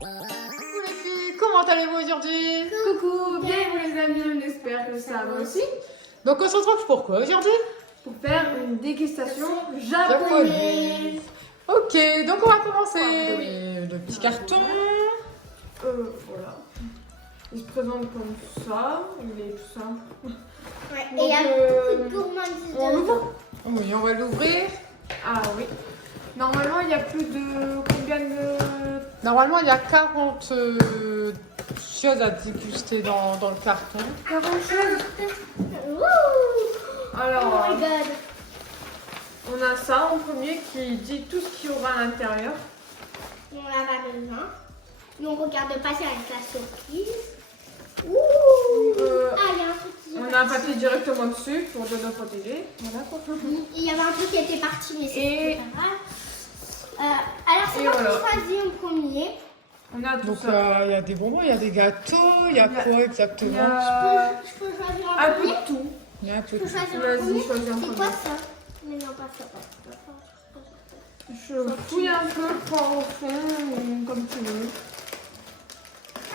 Coucou les filles, comment allez-vous aujourd'hui? Coucou, bienvenue les amis, on espère que ça va aussi. Donc on se retrouve pour quoi aujourd'hui? Pour faire une dégustation japonaise. Ok, donc on va commencer. Le petit carton. Voilà. Il se présente comme ça, il est tout simple. Ouais, Donc, et il y a beaucoup de gourmandise on dedans. l'ouvre? Oui, on va l'ouvrir. Ah oui. Normalement, il y a plus de combien de... Normalement, il y a 40 choses à déguster dans le carton. 40 choses. Ouh. Alors, Oh my god. on a ça en premier qui dit tout ce qu'il y aura à l'intérieur. On l'a pas besoin. Nous on regarde passer avec la surprise. Ouh. Ah, il y a un truc qui est On a un parti. papier directement dessus pour de nous protéger. Voilà quoi. Il y avait un truc qui était parti, mais Et- c'est pas grave. Alors, c'est Et moi voilà. qui choisis en premier. On a tout Donc ça. il y a des bonbons, il y a des gâteaux, il y a Il y a- quoi Il y exactement? a Je peux choisir en un peu premier. de tout. Il y a un peu Je peux de tout. choisir en Vas-y, premier. choisis en C'est premier. quoi ça? Mais non, pas ça. Je fouille un peu par au fond, ou comme tu veux.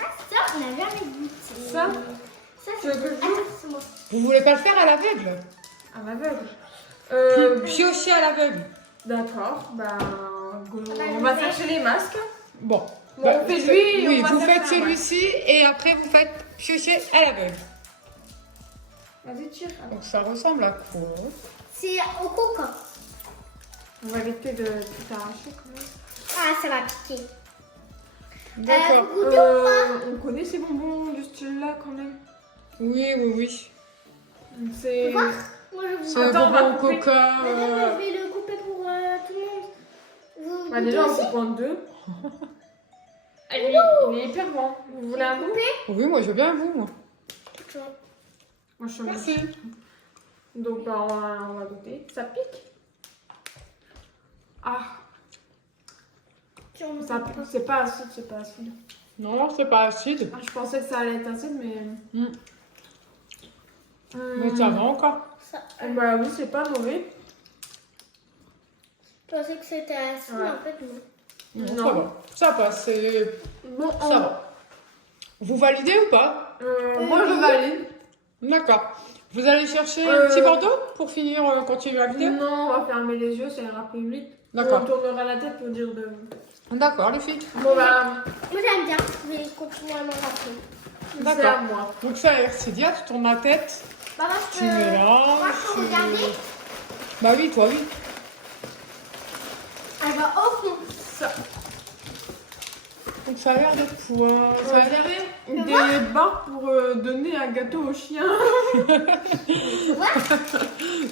Ah, ça, on n'a jamais goûté. Ça Ça, Tu veux que je Attends, c'est moi. Vous voulez pas le faire à l'aveugle? À l'aveugle. Piocher à l'aveugle. D'accord, bah, va on le va faire. chercher les masques. Bon. Bon, on fait lui et oui, on va vous faire faites ça, celui-ci et après vous faites piocher à l'aveugle. Vas-y, tire. Donc ça ressemble à quoi? C'est au coca. On va éviter de tout arracher quand même. Ah, ça va piquer. D'accord. Vous goûtez ou pas? On connaît ces bonbons de ce style-là quand même. Oui, oui, oui. C'est. Voir? Moi, je vous C'est un Attends, on va bonbon au couper. coca. Mais non, mais je vais le couper pour tout le monde. Vous Bah, goûtez déjà, on aussi? coupe en deux. Ah, il est hyper grand. Vous voulez un bout? Oui, moi je veux bien vous. Moi. Moi, je suis Merci. Donc, bah, on va goûter. Ça pique? Ah, ça pique. C'est pas acide, c'est pas acide. Non, non, c'est pas acide. Ah, je pensais que ça allait être acide, mais. Mais ça va encore. Ça, Bah oui, c'est pas mauvais. je pensais que c'était acide, Ouais. mais en fait, non. Non, Non. ça va. Ça passe. Bon, Ça va. Vous validez ou pas? moi, je valide. D'accord. Vous allez chercher un Euh, petit bandeau pour finir, continuer la vidéo? Non, on va fermer les yeux, ça ira plus vite. D'accord. On tournera la tête pour dire de. D'accord, les filles. Bon, bah, Moi, j'aime bien. Je vais continuer à m'en rappeler. c'est D'accord. à moi. Donc ça a l'air c'est bien, tu tournes la tête, Maman, tu mélanges. moi, je peux regarder? Bah oui, toi, oui. Elle va au fond. Ça. Donc ça a l'air de quoi? Ça a l'air... Des barres pour donner un gâteau au chien.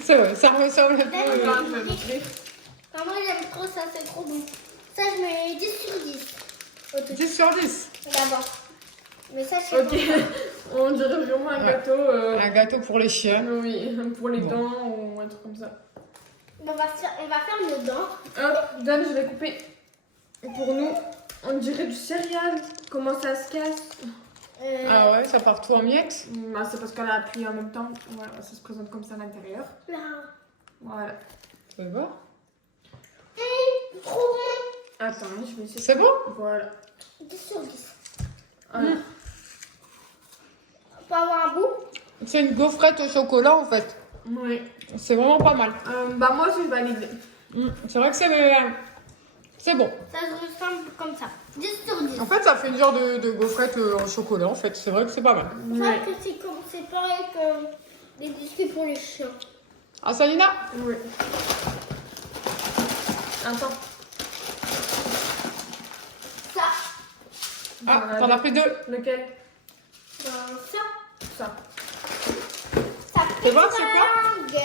C'est vrai, ça ressemble un peu... Attends, je vais l'ouvrir. Maman, j'aime trop ça, c'est trop bon. Ça, je mets 10 sur 10. Au tout. 10 sur 10. D'abord. Mais ça, c'est Ok, on dirait vraiment un Ouais. gâteau. Un gâteau pour les chiens. Oui, pour les Bon. dents ou un truc comme ça. On va faire nos dents. Hop, donne, je vais couper. Pour nous, on dirait du céréal. Comment ça se casse? Ah ouais, ça part tout en miettes. Bah, c'est parce qu'elle a appuyé en même temps. Voilà, ça se présente comme ça à l'intérieur. Là. Voilà. C'est bon? Trop bon. Attends, je vais essayer. C'est bon? Voilà. 10 sur 10. Voilà. On peut avoir un bout? C'est une gaufrette au chocolat en fait. Oui. C'est vraiment pas mal. Bah, moi, je valide. C'est vrai que c'est bon. Ça se ressemble comme ça. 10 sur 10. En fait, ça fait une genre de gaufrette au chocolat en fait. C'est vrai que c'est pas mal. Je Ouais. crois que c'est pareil que les biscuits pour les chiens. Ah, Salina? Oui. Attends. Ça. Ah, Voilà. t'en as pris 2. Lequel? Ben, ça. Ça. Ça C'est bon, c'est quoi? dingue.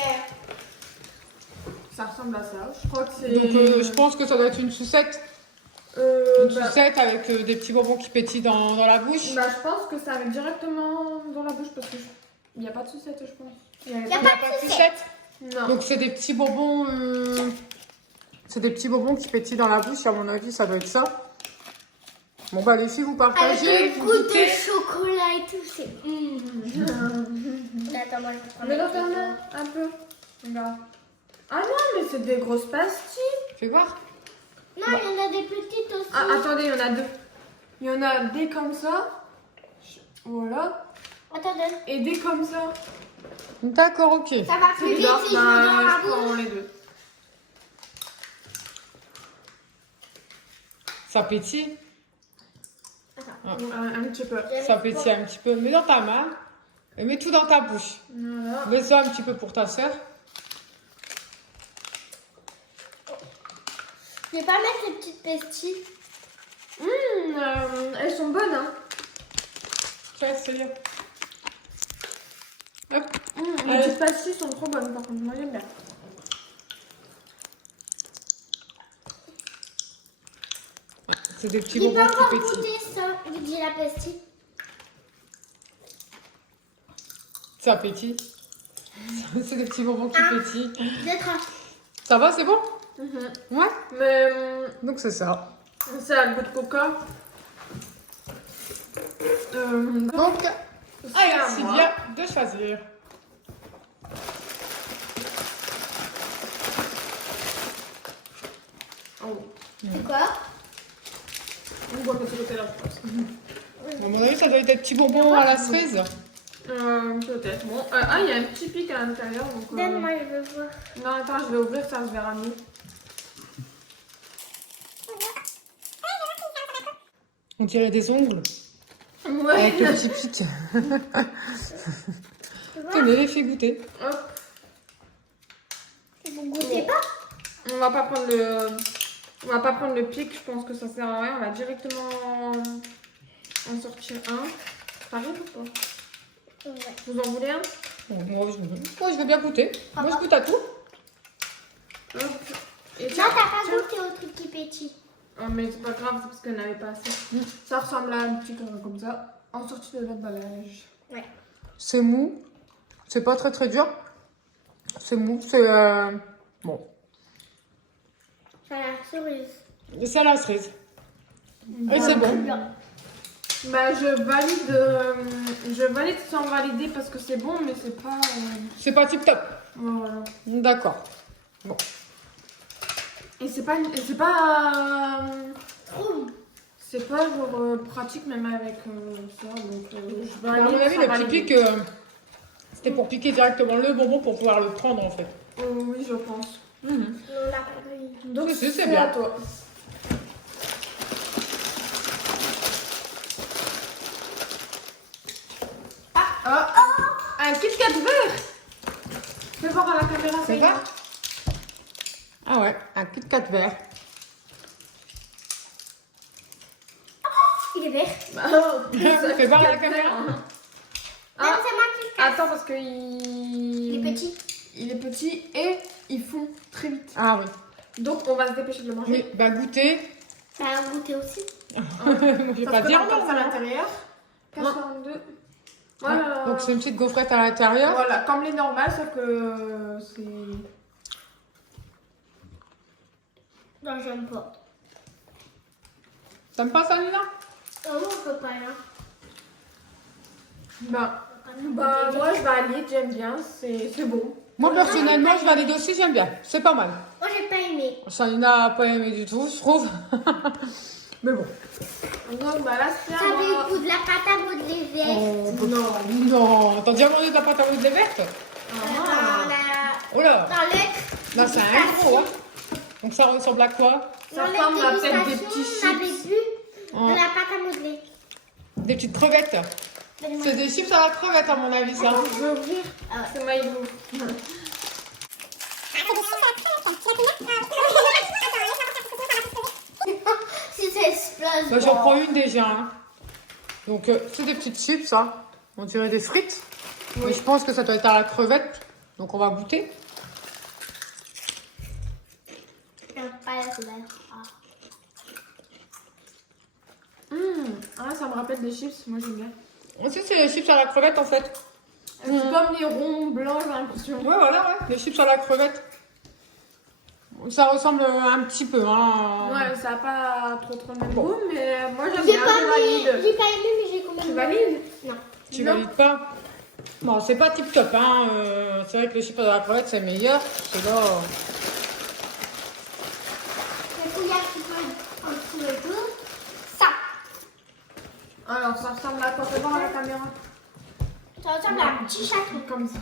Ça ressemble à ça. Je crois que c'est. Donc je pense que ça doit être une sucette. Une bah, sucette avec des petits bonbons qui pétillent dans la bouche. bah, je pense que ça va directement dans la bouche parce que il n'y a pas de sucette, je pense. Y a pas de sucette. Non. Donc c'est des petits bonbons. C'est des petits bonbons qui pétillent dans la bouche. À mon avis, ça doit être ça. Bon bah les filles, vous partagez. Avec le vous goût de goûtez. chocolat et tout, c'est... Attends, moi je vais prendre Mais la regarde photo. un peu. Regarde. Ah non, mais c'est des grosses pastilles. Fais voir. Non, il y en a des petites aussi. Ah, attendez, il y en a deux. Il y en a des comme ça. Voilà. Attendez. Et des comme ça. D'accord, ok. Ça va plus vite bizarre, si je mets dans la je prends bouche. les deux. Ça pétille. Un petit peu. Ça pétille un petit peu. Mets dans ta main. Et mets tout dans ta bouche. Voilà. Mets ça un petit peu pour ta soeur. Je vais pas mettre les petites pastilles. Elles sont bonnes, hein. Tiens, c'est bien. Hop. Les Allez. petites pastilles sont trop bonnes, par contre. Moi, j'aime bien. C'est des petits J'ai pas bonbons encore qui pétillent. goûté ça, vu que j'ai la pastille. Ça pétille. C'est des petits bonbons qui pétillent. D'être Ça va, c'est bon? Ouais. Mais Donc c'est ça. c'est à goût de coca. Donc, c'est allez, à c'est moi. bien de choisir. Oh. C'est quoi? On voit que c'est côté là, je pense. À mon avis, ça doit être des petits bonbons à la cerise. Peut-être. Bon. Ah, il y a un petit pic à l'intérieur. Donc, Donne-moi, je veux voir. Non, attends, je vais ouvrir, ça se verra mieux. On dirait des ongles Ouais. avec le petit pic. Tenez, les fait goûter. Hop. Vous goûtez pas? On va pas prendre le... On va pas prendre le pic, je pense que ça sert à rien. On va directement en sortir un. Ça arrive ou pas? Ouais. Vous en voulez un? Bon, moi, je veux bien goûter. Moi, je goûte à tout. Hop. Et Non, tiens, t'as pas tiens. goûté au truc qui pétille. Oh, mais c'est pas grave, c'est parce qu'elle n'avait pas assez. Ça ressemble à un petit carré comme ça, en sortie de l'emballage. Ouais. C'est mou. C'est pas très très dur. C'est mou. C'est bon. Ça a la cerise. Et c'est à la cerise. Et c'est bon. Bah, je valide sans valider parce que c'est bon, mais c'est pas. C'est pas tip top. Voilà. D'accord. Bon. Et c'est pas. C'est pas genre pratique même avec ça. Donc, je À valide mon avis, sans le petit valider. pic, c'était pour piquer directement le bonbon pour pouvoir le prendre en fait. Oui, je pense. On l'a pas pris. Donc, Si, c'est c'est bien. à toi. Un Kit Kat vert. Fais voir à la caméra, C'est ça ça? Ah ouais, un Kit Kat vert. Il est vert. Fais voir à la caméra. Ah, c'est moi qui le casse. Attends, parce que Il est petit. Il est petit et ils font très vite. Ah oui. Donc, on va se dépêcher de le manger. Oui, bah goûter. Ça a goûté aussi. Je vais pas dire non. à hein. l'intérieur. 82. Voilà. Donc c'est une petite gaufrette à l'intérieur. Voilà, comme les normales, sauf que c'est. Non, j'aime pas. T'aimes pas ça, Nina? Oh, on peut pas là. Bah, moi je valide, j'aime bien, c'est bon. Moi personnellement, je valide aussi, j'aime bien. C'est pas mal. Moi, j'ai pas aimé. Ça, Nina a pas aimé du tout, je trouve. Mais bon. Donc, bah là, c'est à Ça avait moi. le goût de la pâte à modeler verte. Non. T'as déjà mangé de la pâte à modeler verte? Dans Oh là. l'être. Là, c'est un gros, hein. Donc ça ressemble à quoi? Ça Dans ressemble à l'être peut-être des dégustation, petits on avait chips. bu Oh. de la pâte à modeler. Des petites crevettes. Donne-moi. C'est des chips à la crevette à mon avis, ça. Je veux ouvrir. Ah ouais. C'est Maïlou. Si ça explose. Bah, j'en prends une déjà. Hein. Donc c'est des petites chips, ça. On dirait des frites. Mais je pense que ça doit être à la crevette. Donc on va goûter. J'aime pas la couleur. Ah, ça me rappelle des chips, moi j'aime bien. Aussi, c'est les chips à la crevette en fait. C'est comme les ronds blancs, j'ai l'impression. Ouais, voilà, ouais. Les chips à la crevette. Ça ressemble un petit peu. Hein. Ouais, ça n'a pas trop le même Bon. goût, mais moi j'aime J'ai bien, pas je valide. aimé, j'ai pas aimé, mais j'ai quand même. Tu valides? Non. Tu Non. valides pas? Bon, c'est pas tip top, hein. C'est vrai que le chips à la crevette, c'est meilleur. C'est là. Le couillard qui peut entre les deux. Ça. Alors, ça ressemble à quoi? Fais voir à la caméra. Ça ressemble à un petit château. Comme ça.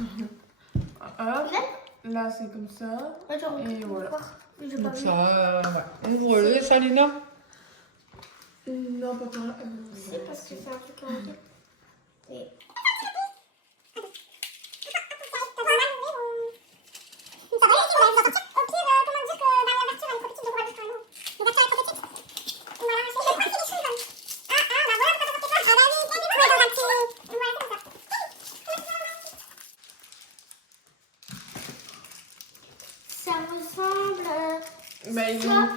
Hop. Ouais. Là, c'est comme ça. Attends, Et voilà. j'ai pas Donc vu. ça, ouais. Ouvre-le, Salina. Non, papa. C'est parce que c'est un truc en deux. Et... Ça ressemble Bah, il est ça.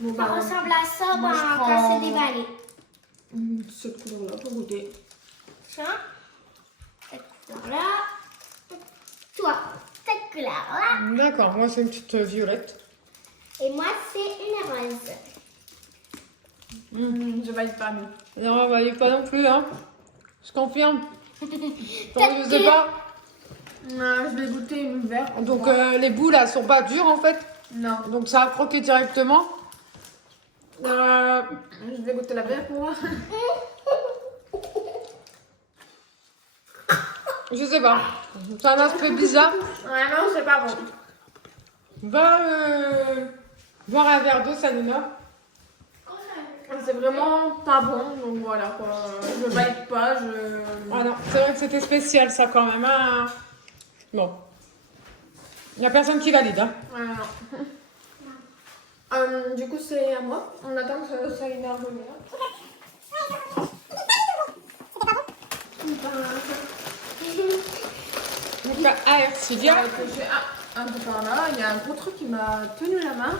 Bon, Ça bah, ressemble à ça, moi, je quand prends- c'est déballé. cette couleur-là pour goûter. Tiens, cette couleur-là. Toi, cette couleur-là. D'accord, moi c'est une petite violette. Et moi, c'est une rose. Je valide pas, mais. Non, bah, il est pas non plus, hein. Je confirme. Je Peut-être sais que- pas. Je vais goûter une verte. Donc les boules, là, sont pas dures en fait. Non. Donc ça a croqué directement. Je vais goûter la verte pour voir. Je sais pas. C'est un aspect bizarre. Ouais, non, c'est pas bon. Va boire un verre d'eau, Salina. C'est vraiment pas bon, donc voilà quoi. Je valide pas, Ah non, c'est vrai que c'était spécial ça quand même. Hein. Bon. Il n'y a personne qui valide. Hein. Ouais, non. Du coup, c'est à moi. On attend que ça énerve revenir. Donc la Aercidia. J'ai un peu par là. Il y a un gros truc qui m'a tenu la main.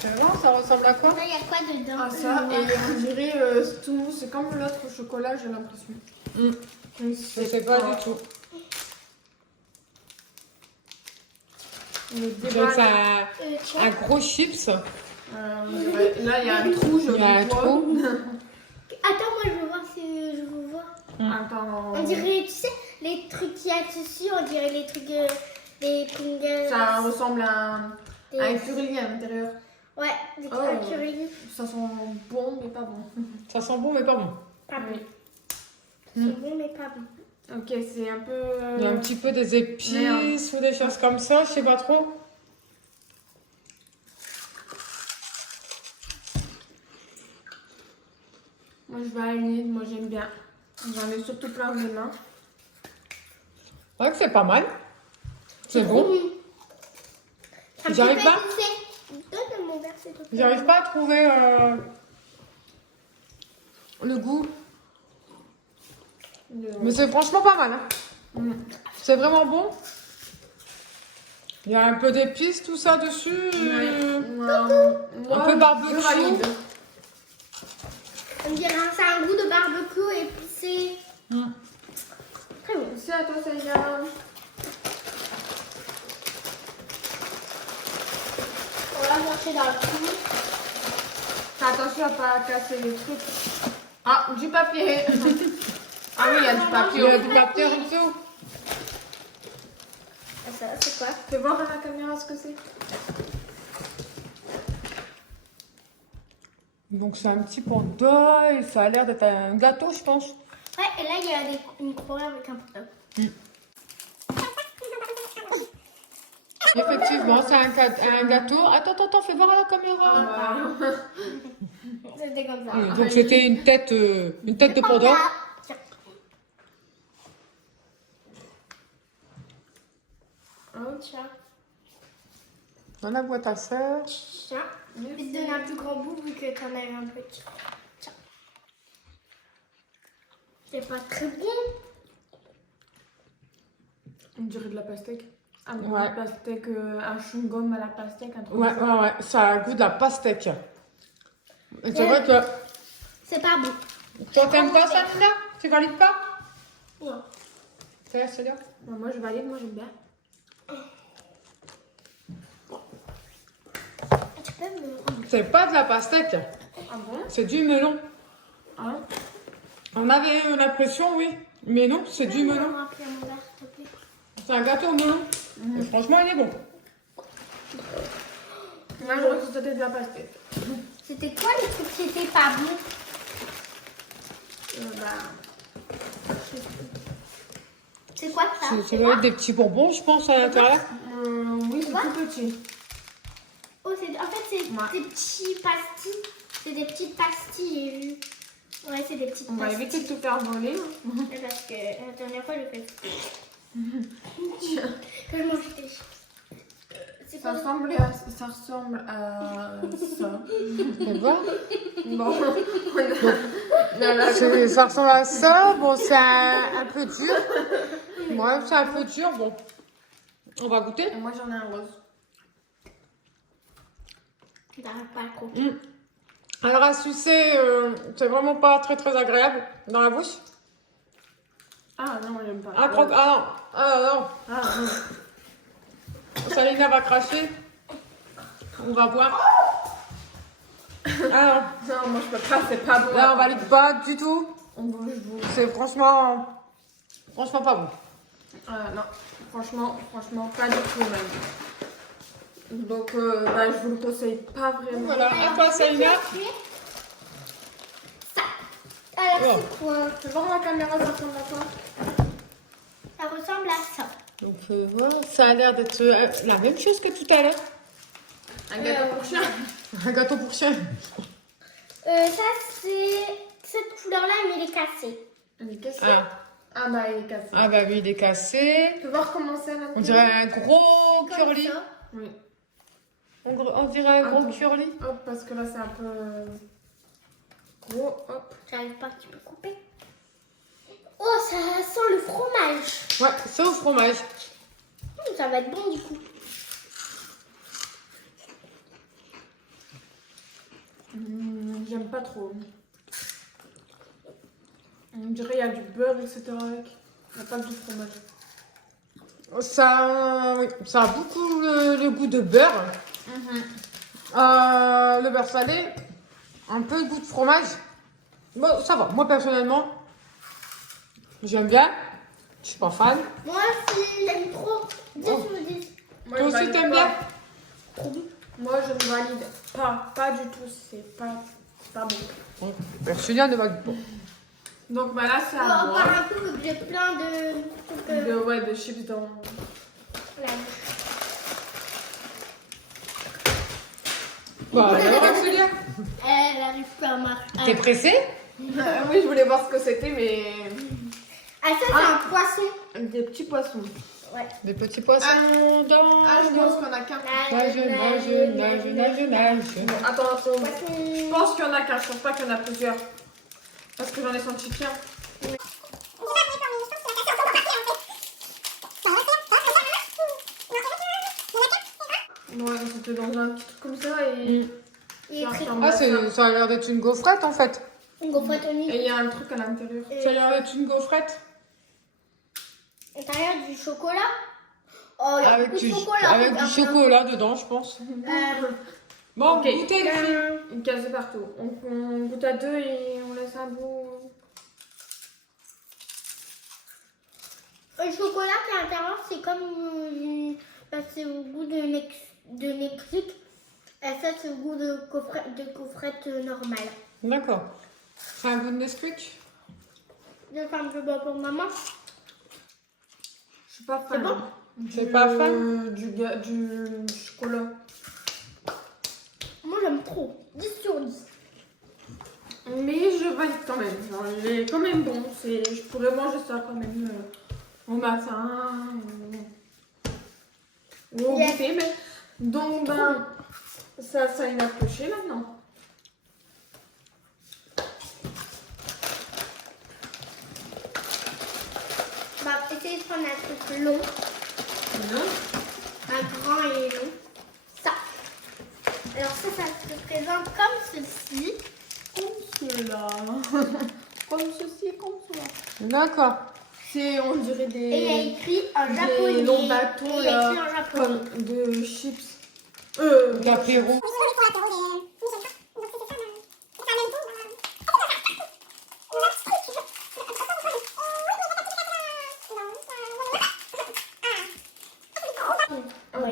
C'est bon, ça ressemble à quoi? Il y a quoi dedans? Ah, ça, et on dirait tout mou. C'est comme l'autre chocolat, j'ai l'impression. Je sais pas du tout. Le Donc débat, c'est Tiens. un gros chips. on dirait- là, il y a un trou, je Il y a un le vois. trou. Attends, moi, je veux voir si je vous vois. Attends. On dirait, tu sais, les trucs qu'il y a dessus, on dirait les trucs, des Pringles. Ça ressemble à un des- curly à l'intérieur. Ouais, des Oh. trucs curly. Ça sent bon, mais pas bon. Ça sent bon mais pas bon. Pas bon. Oui. C'est bon, mais pas bon. Ok, c'est un peu. Il y a un petit peu des épices ou des choses comme ça, je sais pas trop. Moi, je valide, moi j'aime bien. J'en ai surtout plein les mains. C'est vrai que c'est pas mal. C'est bon. Un J'arrive petit peu pas. épicé. Donne mon verre, s'il te plaît. J'arrive pas à trouver le goût. Mais c'est franchement pas mal. Hein. C'est vraiment bon. Il y a un peu d'épices, tout ça dessus. Un peu barbecue. Je valide. On dirait c'est un goût de barbecue épicé. Très bon. C'est à toi, Saïa. On va chercher dans le trou. Fais attention à pas casser les trucs. Ah, du papier. Ah oui, il y a du Il y papier. a du papier en dessous. Ah, ça, c'est quoi? Fais voir à la caméra ce que c'est. Donc c'est un petit panda et ça a l'air d'être un gâteau, je pense. Ouais, et là, il y a une croix avec un poteau. Effectivement, c'est un gâteau. Attends, fais voir à la caméra. C'était comme ça. Oui, donc c'était une tête de panda. Tiens. Oh, Tiens. Dans la boîte à faire. Tiens. Je vais te donner un plus grand bout vu que t'en as eu un petit. Tiens. C'est pas très bon. On dirait de la pastèque. Ah, mais Ouais. la pastèque, un chewing-gum à la pastèque, un truc Ouais, comme ça. ouais, ça a le goût de la pastèque. Et c'est vrai que C'est pas bon. toi t'aimes pas ça, Nina? Tu valides pas? Non. C'est là. Bon, moi, je valide, moi, j'aime bien. Tu peux me... C'est pas de la pastèque, Ah bon? c'est du melon. Ah. On avait l'impression, oui, Mais non, c'est du melon. Remplir mon verre, s'il te plaît. C'est un gâteau au melon. Et franchement, il est bon. Moi, j'aurais que c'était de la pastèque. C'était quoi les trucs qui étaient pas bons? C'est quoi ça? Ça doit être des petits bonbons, je pense, à l'intérieur. Oui, c'est Quoi? tout petit. Oh, en fait, c'est Ouais. des petits pastilles. C'est des petites pastilles, j'ai vu. Ouais, c'est des petites On va pastilles. éviter de tout faire voler. Parce que la dernière fois, je fais. Quand je mange des chips. C'est Ça quoi? ressemble à ça. Fais voir. Bon, Ça ressemble à ça. Bon, c'est un peu dur. Ouais, c'est un peu dur. Bon, on va goûter. moi j'en ai un rose. J'arrive pas à le croquer. Alors, à sucer, c'est vraiment pas très très agréable dans la bouche. Ah non, moi j'aime pas. Ah, croque. Ah non. Ah non. Ah non. Salina va cracher. On va voir. Ah Non, moi je peux pas, c'est pas non. bon. Là, on valide pas du tout. On bouge. C'est franchement pas bon. Non, franchement, pas du tout même. Donc, je vous le conseille pas vraiment. Voilà. À toi, Salina. Ça. Alors, Oh. c'est quoi? Tu vois la caméra, ça ressemble à quoi? Ça ressemble à ça. Donc, voilà, ça a l'air d'être la même chose que tout à l'heure. Un gâteau pour chien. Un gâteau pour chien. Ça, c'est. Cette couleur-là, mais elle est cassée. Il est cassé. Ah. Ah bah il est cassé. Ah bah oui, il est cassé. Tu peux voir comment c'est là? On dirait un gros Comme curly. ça. Oui. On dirait un gros Attends. curly. Hop, parce que là c'est un peu gros. Hop. J'arrive pas, tu peux couper. Oh, ça sent le fromage. Ouais, c'est au fromage. Ça va être bon du coup. J'aime pas trop. On dirait qu'il y a du beurre, etc. avec. Il n'y a pas que du fromage. Oui, ça a beaucoup le goût de beurre. Le beurre salé, un peu le goût de fromage. Bon, ça va. Moi, personnellement, j'aime bien. Je suis pas fan. Moi aussi, j'aime trop. 10 Oh. sur 10. Moi, Toi je aussi, valide t'aimes pas. bien? Moi, je ne valide pas du tout. C'est pas bon. Julien ne valide pas. Donc, bah là, c'est à On moi. part un peu vu que j'ai plein de trucs De chips dans. là. Bah, alors, Julien, Elle arrive pas à marcher. t'es pressé? Oui, je voulais voir ce que c'était, mais. Ah, ça, c'est un poisson. Des petits poissons. Ouais. Des petits poissons dans Ah, je pense qu'il y en a qu'un. Nage. Bon, attends, je Poisson. pense qu'il y en a qu'un. Je pense pas qu'il y en a plusieurs. Parce que j'en ai senti qu'un. Ouais, c'était dans un petit truc comme ça et. Il est très Ah, ça a l'air d'être une gaufrette en fait. une gaufrette au Et nid. il y a un truc à l'intérieur. Ça a l'air d'être une gaufrette. À l'intérieur du chocolat. Oh, il y a Avec beaucoup de du chocolat. regarde. chocolat dedans, je pense. Bon, Ok. goûtez les filles. Une case partout. On goûte à deux et on laisse un bout. Le chocolat qui est à l'intérieur, c'est comme c'est au goût de Mexique. Et ça, c'est au goût de coffrette normale. D'accord. C'est un goût de Nesquik. Je fais un peu bon pour maman. Je suis pas fan. bon C'est pas fan? Du chocolat. Moi, j'aime trop. 10 sur 10. Mais je valide quand même. Genre, il est quand même bon. Je pourrais manger ça quand même au matin ou au Yes. goûter. Mais... Donc, ben, ça il a coché maintenant. Bah, essayez de prendre un truc long. Un grand et long. Ça. Alors ça se présente comme ceci. Comme cela. Comme ceci, comme cela. D'accord. On dirait Et il y a des écrit en japonais. longs bâtons Et il y a écrit là, en japonais. comme de chips. D'apéro.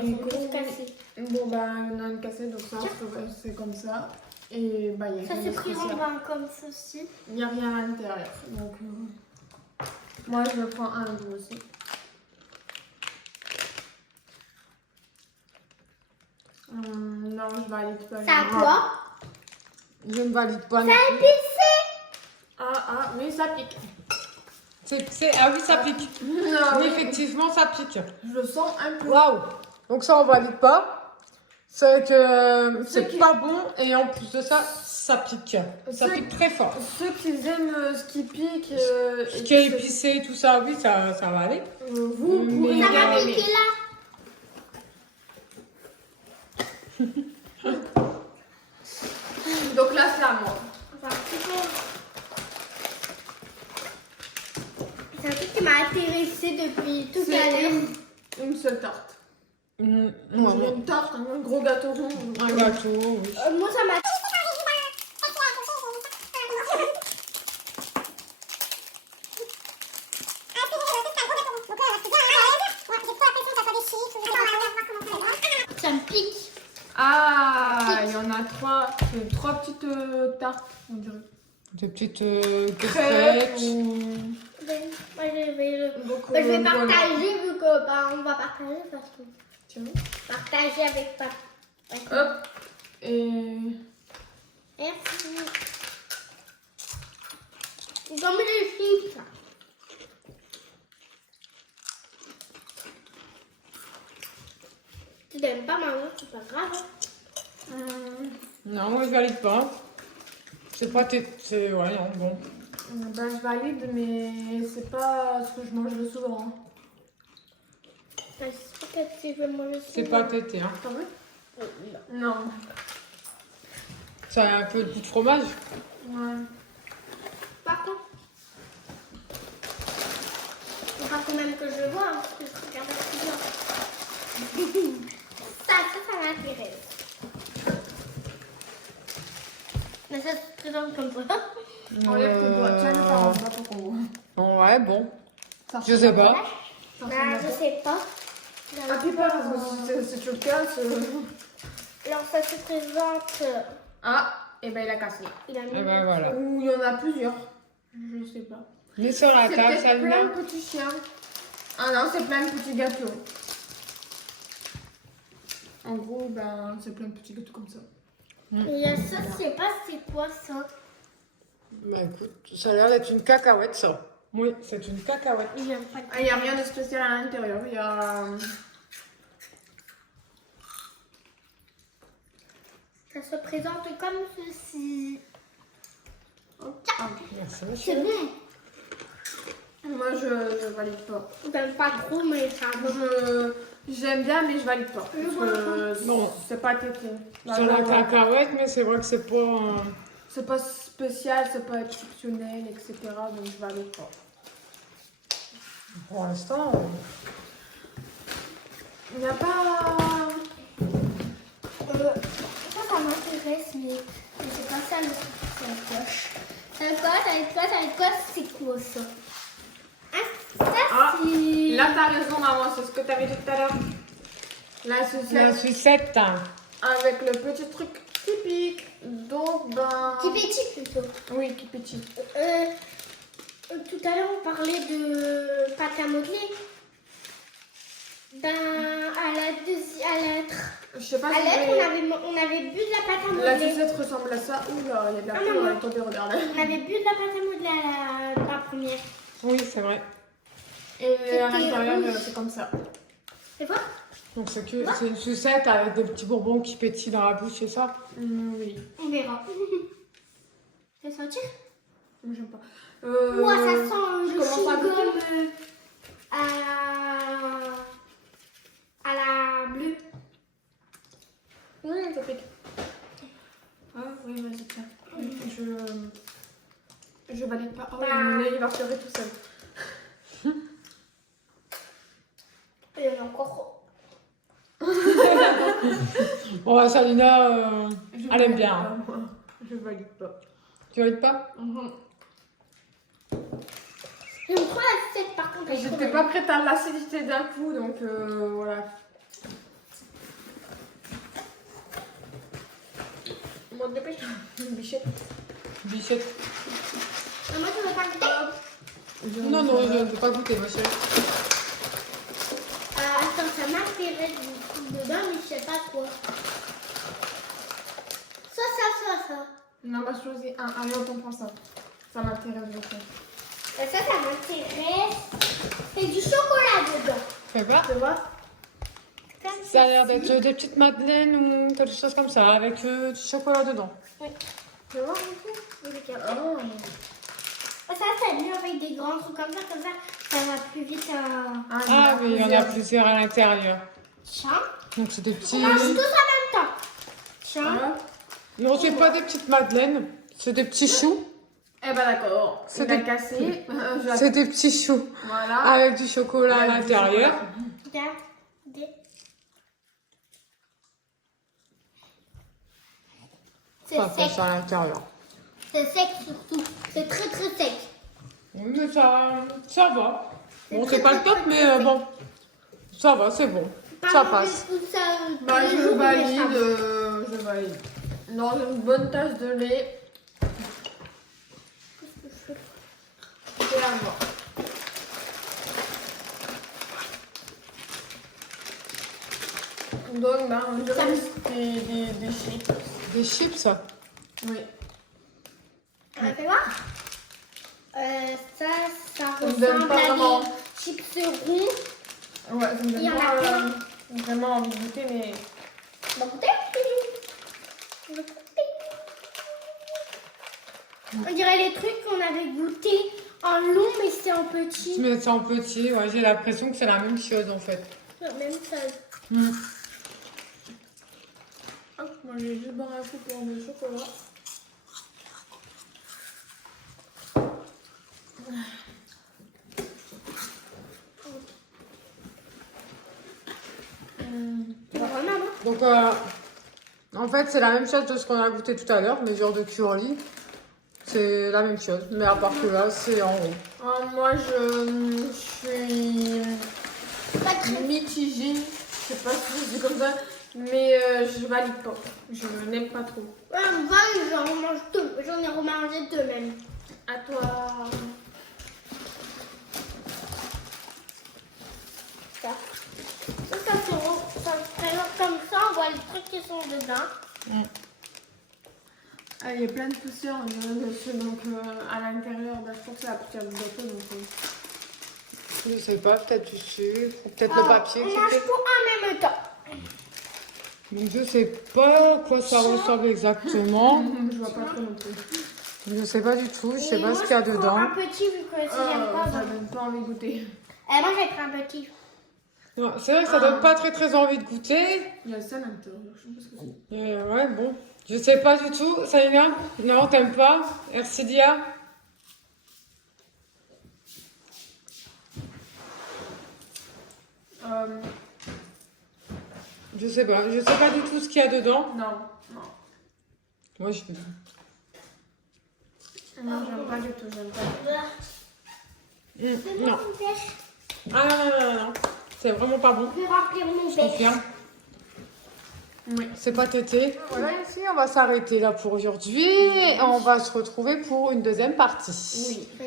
ils sont Haricots. tous cassés. Bon, bah, il y en a une cassée, donc ça, c'est comme ça. Et bah, il y a Ça rien c'est de pris en spécial. vin comme ceci. Il n'y a rien à l'intérieur. Donc, moi, je me prends un goût aussi. Non, je valide pas. Ça a quoi? Je ne valide pas. Ça non a plus. épicé. Ah, oui, ça pique. Ah oui, ça pique. Non, Oui, oui, effectivement, ça pique. je le sens un peu. Waouh. Donc ça, on valide pas. C'est que c'est qui- pas bon et en plus de ça, ça pique. Ça Ceux- pique très fort. Ceux qui aiment ce qui pique, Ce qui est épicé, tout ça, oui, ça va aller. vous pourrez Mais- Ça bien va aimer. piquer là. Donc là, c'est à moi. Enfin, un petit peu. C'est un truc qui m'a intéressée depuis tout à C'est l'heure. une seule tarte. Ouais, Une tarte, un gros gâteau rond. un gâteau, oui. Moi, ça m'a. Ça me pique. Ah, il y en a trois. C'est trois petites tartes, on dirait. Des petites Crêpes crêpes. ou... Moi, Donc, je vais voilà. partager vu que bah, on va partager parce que Tiens. partager avec papa. Hop. Et... Merci. C'est comme les chips. ça. Tu t'aimes pas maman, c'est pas grave. Non, moi je valide pas. C'est pas c'est ouais, non, bon. Bah, je valide, mais c'est pas ce que je mange le souvent. Hein. Bah, c'est peut-être si je vais manger C'est pas tété, hein. T'as vu? Non. Non. Ça a un peu de goût de fromage. Ouais. Par contre, il faut quand même que je le vois, hein, parce que je regarde plusieurs. ça m'intéresse. Mais ça se présente comme ça. Enlève tes doigts. Tiens, le parent, pas pour qu'on voit. Ouais, bon. Ça Je sais pas. Ça Bah, ressemble à je quoi? sais pas. Ah, puis pas, parce que si tu le casses... Alors, ça se présente. Ah, et ben il a cassé. Il a mis. Et ben voilà. Ou il y en a plusieurs. Je sais pas. Mets sur la C'est table, peut-être Salma. plein de petits chiens. Ah non, c'est plein de petits gâteaux. En gros, ben, c'est plein de petits gâteaux comme ça. Il y a ça, je sais pas c'est quoi ça. Bah écoute, ça a l'air d'être une cacahuète, ça. Oui, c'est une cacahuète. J'aime pas. Ah, il n'y a rien de spécial à l'intérieur. Il y a... Ça se présente comme ceci. Ah, Merci, C'est monsieur. bon. moi, je valide pas. J'aime pas trop, mais ça va. J'aime bien, mais je valide pas. Je Parce vois que Non. c'est pas tété. C'est la cacahuète, mais c'est vrai que c'est pas... C'est pas spécial, c'est pas exceptionnel, etc. Donc je valide pas. Pour l'instant... Il n'y a pas... Ça m'intéresse, mais c'est pas ça le truc. Ça va être quoi? Ça va être quoi? Ça va être quoi? C'est quoi ça? Ah, ça Ah, c'est. là t'as raison maman, c'est ce que t'avais dit tout à l'heure. La La sucette sucette, hein. avec le petit truc qui pique. Donc ben... Qui pétille plutôt. Oui, qui pétille. Tout à l'heure, on parlait de pâte à modeler. Je sais pas À si l'être, j'ai- on avait bu de la pâte à la modeler. sucette ressemble à ça. Oula, il y a de la Ah, peau, maman. attendez, regarde. On avait bu de la pâte à modeler à la première. Oui, c'est vrai. Et à C'était l'intérieur, rouge. c'est comme ça. C'est quoi? Donc c'est une sucette avec des petits bonbons qui pétillent dans la bouche, c'est ça? Oui, On verra. Ça sentir? moi j'aime pas. Moi, ça sent je le commence à chewing-gum goûter. à la bleue. Oui, ça pique. Ah oui, vas-y, tiens. Je valide pas. Oh, Bah. mon nez, il va pleurer tout seul. Il y en a encore. Bon, Salina, Je elle aime valide bien. pas, moi. Je valide pas. Tu valides pas? J'aime trop la sucette par contre. elle est trop J'étais bonne. pas prête à l'acidité d'un coup, donc voilà. Bon, dépêche. Une bichette. Bichette. Moi, je veux pas goûter. Non, non, je ne peux pas goûter, ma chérie. Attends, ça m'intéresse du truc dedans, mais je sais pas quoi. Ça. Non, bah choisis un. Allez, on prend ça. Ça m'intéresse beaucoup. Ça m'intéresse. C'est du chocolat dedans. Fais voir. Tu vois? Ça a l'air d'être des petites madeleines ou quelque chose comme ça, avec du chocolat dedans. Oui. Tu vois? Oh. Ça, c'est mieux avec des grands trucs comme ça, ça va plus vite à... Ah, mais il y en a plusieurs à l'intérieur. Tiens. Donc c'est des petits... On mange tous en même temps. Tiens. Ah. Non, c'est pas des petites madeleines, c'est des petits choux. Eh ben d'accord. C'est Il a des- cassé. C'est des petits choux Voilà. avec du chocolat à Avec du l'intérieur. Regardez. C'est Ça fait sec. ça à l'intérieur. C'est sec surtout. C'est très très sec. Oui, mais ça va. Bon, très, c'est pas le très, top, très, mais très bon, ça va, c'est bon. Ça passe. Tout ça, Bah, tous les je jours, mais valide. ça va. Je valide. Dans une bonne tasse de lait. C'est à moi. Donc, bah, on dirait des chips. Des chips, ça. Oui. Fais voir. Ça Ça me donne ressemble pas à vraiment. des chips ronds. Ouais, ça me Il y donne en a pas plein. vraiment envie de goûter, mais. On va goûter. On va goûter. On dirait les trucs qu'on avait goûté en long, mais c'est en petit. Mais c'est en petit, ouais, j'ai l'impression que c'est la même chose en fait. La même chose. Mm. Hop, moi j'ai juste boire un coup pour le chocolat. Vraiment, non? Donc, en fait, c'est la même chose de ce qu'on a goûté tout à l'heure, mesure de curly. C'est la même chose, mais à part que là, c'est en haut. Moi je suis Pas très. mitigée, je sais pas si c'est comme ça, mais je valide pas. Je n'aime pas trop. Ouais, moi, j'en mange deux. J'en ai remangé deux même. À toi. Ça. Ça se présente comme ça, on voit les trucs qui sont dedans. Ah, il y a plein de poussière dessus, donc à l'intérieur, bah, je pense que c'est la poussière de gâteau. Donc, Je sais pas, peut-être du sucre, ou peut-être le papier On qui mange fait. tout en même temps. Donc, je sais pas à quoi ça ressemble exactement. je vois pas trop non plus. Je sais pas du tout, je sais Et pas moi, ce qu'il y a je prends dedans. un petit vu que si j'aime pas. Ça ben- donne pas envie de goûter. Moi, j'ai pris un petit. Ouais, c'est vrai que ça donne pas très envie de goûter. Il y a ça à l'intérieur, je sais pas ce que c'est. Ouais, bon. Je sais pas du tout. Salina? Non, t'aimes pas? Ercidia? Je sais pas du tout ce qu'il y a dedans. Non, non. Moi, je... Non, j'aime pas du tout, j'aime pas. Non. Ah non. C'est vraiment pas bon. Je vais remplir mon Je bec. confirme. Oui. C'est pas tété. Voilà, ici, on va s'arrêter là pour aujourd'hui. Et on va se retrouver pour une deuxième partie. Oui.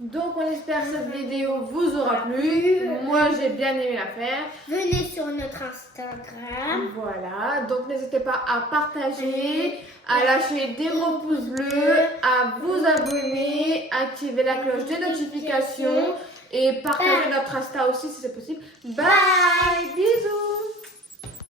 Donc on espère que cette vidéo vous aura plu. Moi j'ai bien aimé la faire. Venez sur notre Instagram. Voilà, donc n'hésitez pas à partager, à lâcher des gros pouces bleus, à vous abonner, activer la cloche des notifications et partager notre Insta aussi si c'est possible. Bye, bisous.